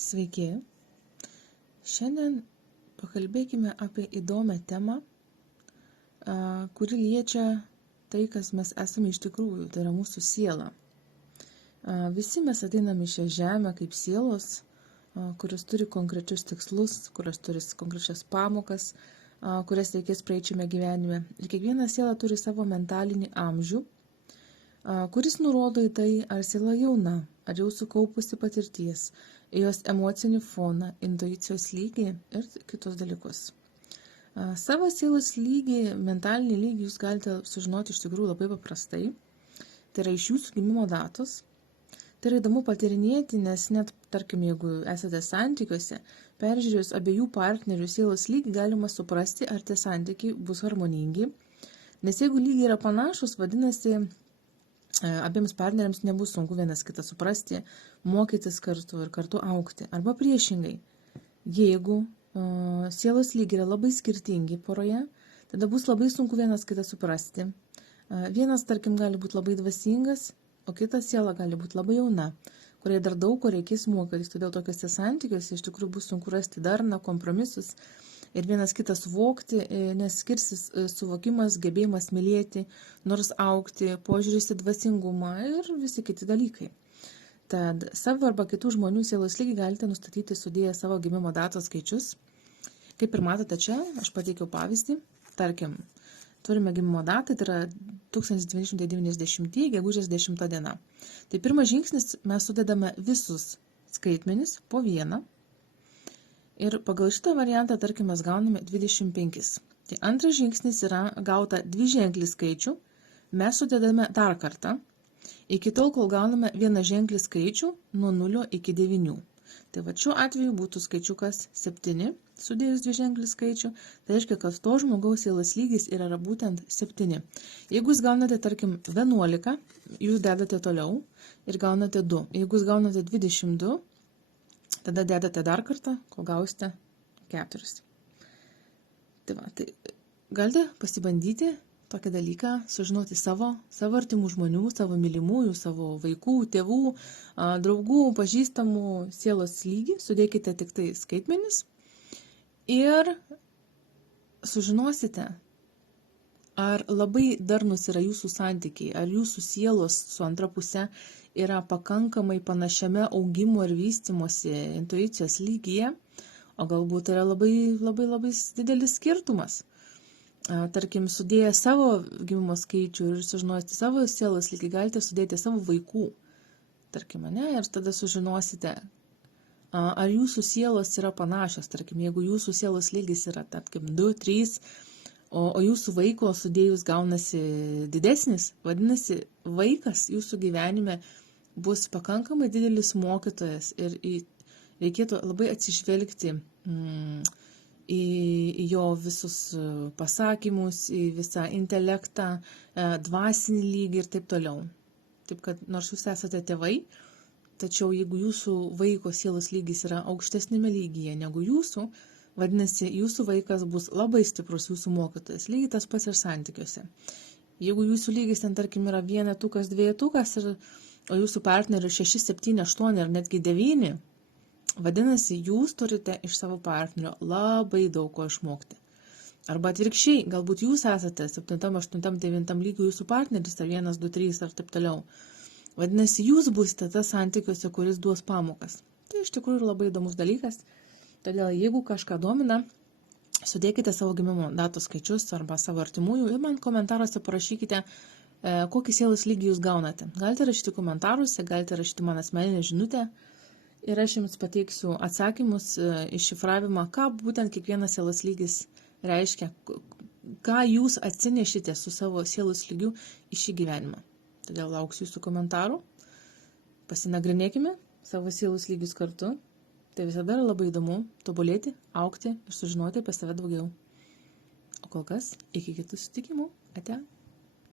Sveiki. Šiandien pakalbėkime apie įdomią temą, kuri liečia tai, kas mes esame iš tikrųjų, tai yra mūsų siela. Visi mes ateiname į šią žemę kaip sielos, kurios turi konkrečius tikslus, kurios turi konkrečias pamokas, kurias reikės praeičiame gyvenime. Ir kiekviena siela turi savo mentalinį amžių, kuris nurodo į tai, ar siela jauna, ar jau sukaupusi patirties, jos emocinį foną, intuicijos lygį ir kitus dalykus. Savo sielos lygį, mentalinį lygį jūs galite sužinoti iš tikrųjų labai paprastai. Tai yra iš jūsų gimimo datos. Tai yra įdomu patyrinėti, nes net, tarkim, jeigu esate santykiuose, peržiūrėjus abiejų partnerių sielos lygį, galima suprasti, ar tie santykiai bus harmoningi. Nes jeigu lygiai yra panašus, vadinasi, abiems partneriams nebus sunku vienas kitą suprasti, mokytis kartu ir kartu augti. Arba priešingai, jeigu sielos lygiai yra labai skirtingi poroje, tada bus labai sunku vienas kitą suprasti. Vienas, tarkim, gali būti labai dvasingas, o kita siela gali būti labai jauna, kuriai dar daug ko reikės mokytis. Todėl tokiuose santykiuose iš tikrųjų bus sunku rasti darną, kompromisus ir vienas kitą suvokti, nes skirsis suvokimas, gebėjimas mylėti, nors augti, požiūris į dvasingumą ir visi kiti dalykai. Tad savo arba kitų žmonių sielos lygį galite nustatyti sudėję savo gimimo datos skaičius. Kaip ir matote čia, aš pateikiau pavyzdį. Tarkim, turime gimimo datą, tai yra 1990, gegužės 10 diena. Tai pirmas žingsnis, mes sudedame visus skaitmenis po vieną. Ir pagal šitą variantą, tarkim, mes gauname 25. Tai antras žingsnis yra gauta dviženklį skaičių, mes sudedame dar kartą, iki tol, kol gauname vienaženklį skaičių nuo 0 iki 9. Tai va šiuo atveju būtų skaičiukas 7, sudėjus dviženklį skaičių, tai reiškia, kad to žmogaus sielos lygis yra būtent 7. Jeigu jūs gaunate, tarkim, 11, jūs dedate toliau ir gaunate 2. Jeigu jūs gaunate 22, tada dedate dar kartą, kol gausite 4. Tai va, tai galite pasibandyti tokį dalyką, sužinoti savo artimų žmonių, savo mylimųjų, savo vaikų, tėvų, draugų, pažįstamų sielos lygį, sudėkite tik tai skaitmenis ir sužinosite, ar labai darnus yra jūsų santykiai, ar jūsų sielos su antra puse yra pakankamai panašiame augimo ir vystymosi intuicijos lygyje, o galbūt yra labai didelis skirtumas. Tarkim, sudėję savo gimimo skaičių ir sužinosite savo sielos lygį, galite sudėti savo vaikų, tarkim, ir tada sužinosite, ar jūsų sielos yra panašios. Tarkim, jeigu jūsų sielos lygis yra, tarkim, 2, 3, o jūsų vaiko sudėjus gaunasi didesnis, vadinasi, vaikas jūsų gyvenime bus pakankamai didelis mokytojas ir reikėtų labai atsižvelgti į jo visus pasakymus, į visą intelektą, dvasinį lygį ir taip toliau. Taip kad nors jūs esate tėvai, tačiau jeigu jūsų vaiko sielos lygis yra aukštesnėme lygyje negu jūsų, vadinasi, jūsų vaikas bus labai stiprus jūsų mokytojas, lygiai tas pats ir santykiuose. Jeigu jūsų lygis ten, tarkim, yra 1, 2, o jūsų partnerio 6, 7, 8 ir netgi 9, vadinasi, jūs turite iš savo partnerio labai daug ko išmokti. Arba atvirkščiai, galbūt jūs esate 7, 8, 9 lygių jūsų partneris, ar 1, 2, 3 ar taip toliau. Vadinasi, jūs būsite tas santykiuose, kuris duos pamokas. Tai iš tikrųjų labai įdomus dalykas. Todėl, jeigu kažką domina, sudėkite savo gimimo datos skaičius arba savo artimųjų ir man komentaruose parašykite, kokį sielos lygį jūs gaunate. Galite rašyti komentaruose, galite rašyti man asmeninę žinutę. Ir aš jums pateiksiu atsakymus, iššifravimą, ką būtent kiekvienas sielos lygis reiškia, ką jūs atsinešite su savo sielos lygiu į šį gyvenimą. Todėl lauksiu jūsų komentarų, pasinagrinėkime savo sielos lygius kartu. Tai visada yra labai įdomu tobulėti, augti ir sužinoti apie save daugiau. O kol kas, iki kitų susitikimų. Ate.